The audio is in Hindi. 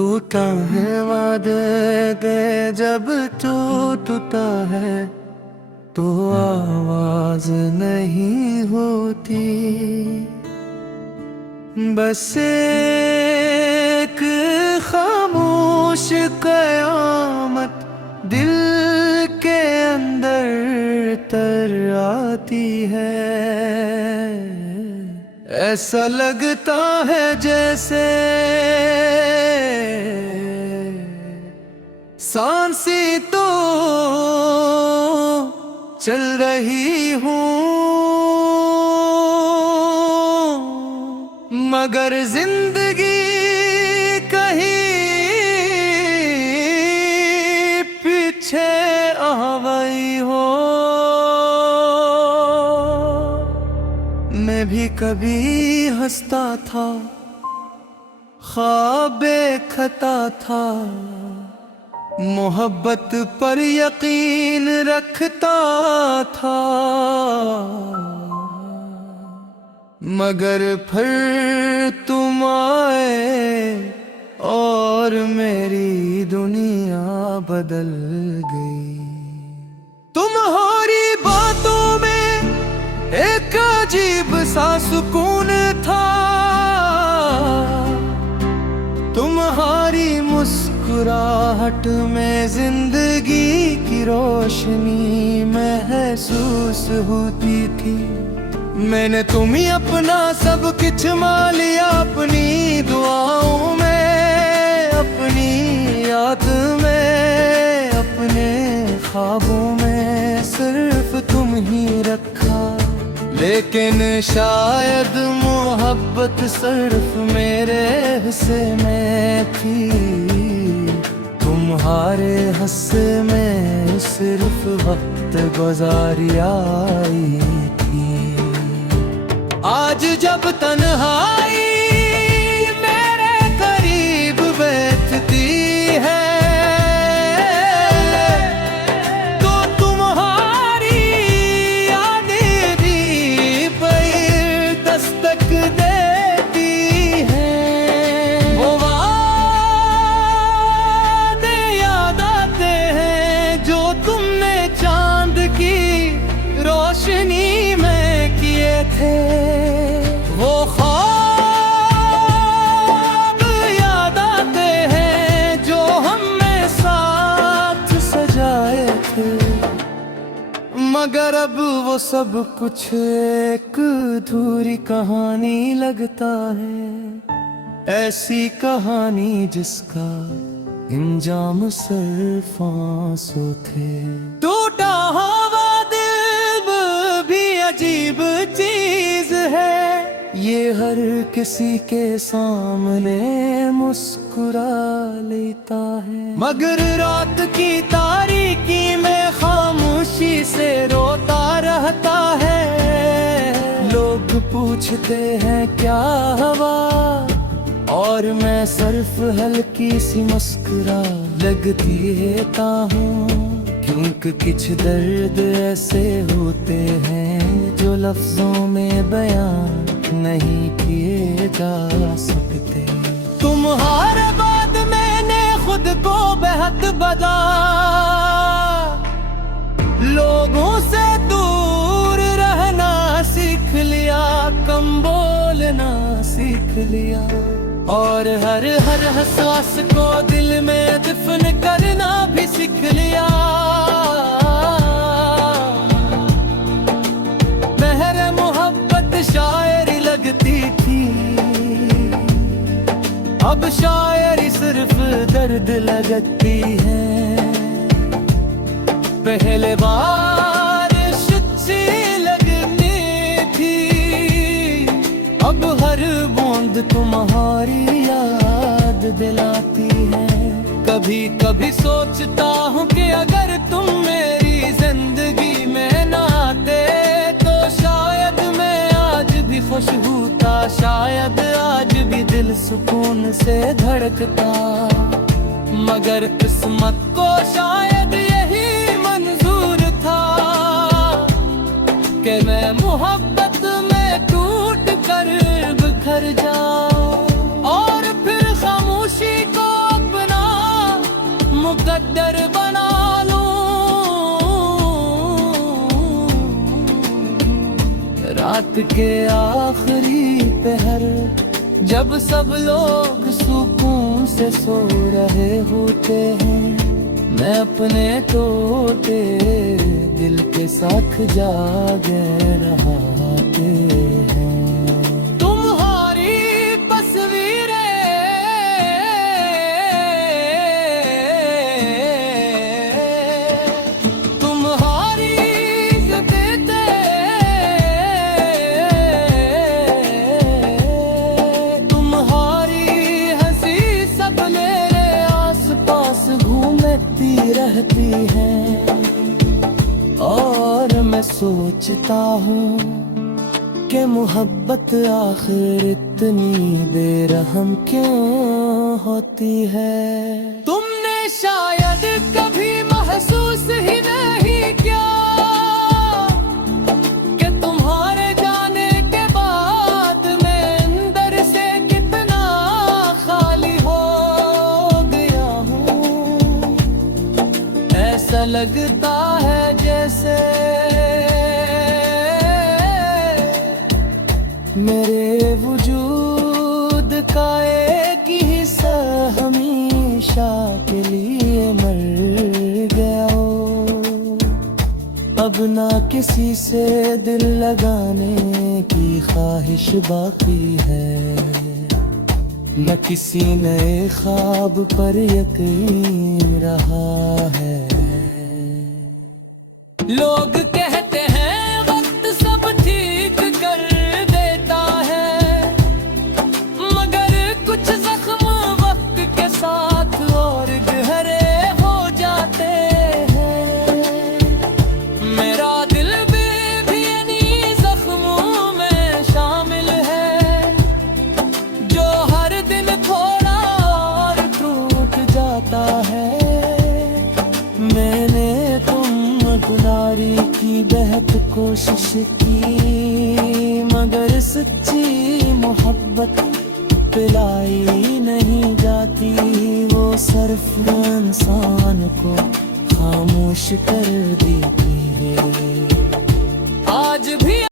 टूटा है वादे के जब टूटता है तो आवाज नहीं होती, बस एक खामोश कयामत दिल के अंदर तर आती है। ऐसा लगता है जैसे सांसें तो चल रही हूँ मगर जिंदगी कहीं पीछे आ गई हो। मैं भी कभी हंसता था, ख्वाबे खता था, मोहब्बत पर यकीन रखता था, मगर फिर तुम आए और मेरी दुनिया बदल गई। तुम्हारी बातों में एक अजीब सा सुकून था, तुम्हारी मुस्कुराहट में जिंदगी की रोशनी महसूस होती थी। मैंने तुम ही अपना सब कुछ मान लिया, अपनी दुआओं में, अपनी याद में, अपने ख्वाबों में सिर्फ तुम ही रखा। लेकिन शायद मोहब्बत सिर्फ मेरे हिस्से में थी, तुम्हारे हिस्से में सिर्फ वक्त गुजारी आई थी। आज जब तन्हाई मेरे करीब बैठती है तो तुम्हारी यादें भी फिर दस्तक देती हैं। वो वादे याद आते हैं जो तुमने चांद की रोशनी में किए थे, वो ख्वाब याद आते हैं जो हमने साथ सजाए थे, मगर अब वो सब कुछ एक अधूरी कहानी लगता है। ऐसी कहानी जिसका इंजाम सिर्फ आंसू थे। टूटा हुआ दिल भी अजीब चीज है, ये हर किसी के सामने मुस्कुरा लेता है, मगर रात की तारीकी में खामोशी से रोता रहता है। लोग पूछते हैं क्या हुआ और मैं सिर्फ हल्की सी मुस्कुरा लगती देता हूँ, क्योंकि कुछ दर्द ऐसे होते हैं जो लफ्जों में बयान नहीं किए जा सकते। तुम्हारे बाद मैंने खुद को बेहद बदला, लोगों से दूर रहना सीख लिया, कम बोलना सीख लिया, और हर एहसास को दिल में दफन करना भी सीख लिया। मेरे मोहब्बत शायरी लगती थी, अब शायरी सिर्फ दर्द लगती है। पहले बार सच्ची लगती थी, अब हर बूंद तुम्हारी याद दिलाती है। कभी कभी सोचता हूँ कि अगर तुम मेरी जिंदगी में ना आते तो शायद मैं आज भी खुश होता, शायद आज भी दिल सुकून से धड़कता, मगर किस्मत को शायद यही मंजूर था कि मैं मोहब्बत में टूट कर बिखर जाऊं और फिर खामोशी को मुकद्दर बना लूं। रात के आखिरी पहर जब सब लोग सुकून से सो रहे होते हैं, मैं अपने टूटे दिल के साथ जागे रहते हैं। तुम्हारी तस्वीरें तुम्हारी देते तुम्हारी हंसी सब मेरे आसपास घूमती रहती है। और मैं सोचता हूँ कि मोहब्बत आखिर इतनी बेरहम क्यों होती है। तुमने शायद कभी महसूस ही नहीं किया कि तुम्हारे जाने के बाद मैं अंदर से कितना खाली हो गया हूँ। ऐसा लगता है जैसे मेरे वजूद का एक हिस्सा हमेशा के लिए मर गया हो। अब ना किसी से दिल लगाने की ख्वाहिश बाकी है, न किसी नए ख्वाब पर यकीन रहा है। लोग कहते हैं वक्त सब ठीक कर देता है, मगर कुछ जख्म वक्त के साथ और गहरे हो जाते हैं। मेरा दिल भी इन्हीं जख्मों में शामिल है, जो हर दिन थोड़ा और टूट जाता है। मैंने गुनारी की बेहद कोशिश की, मगर सच्ची मोहब्बत पिलाई नहीं जाती। वो सिर्फ इंसान को खामोश कर देती है। आज भी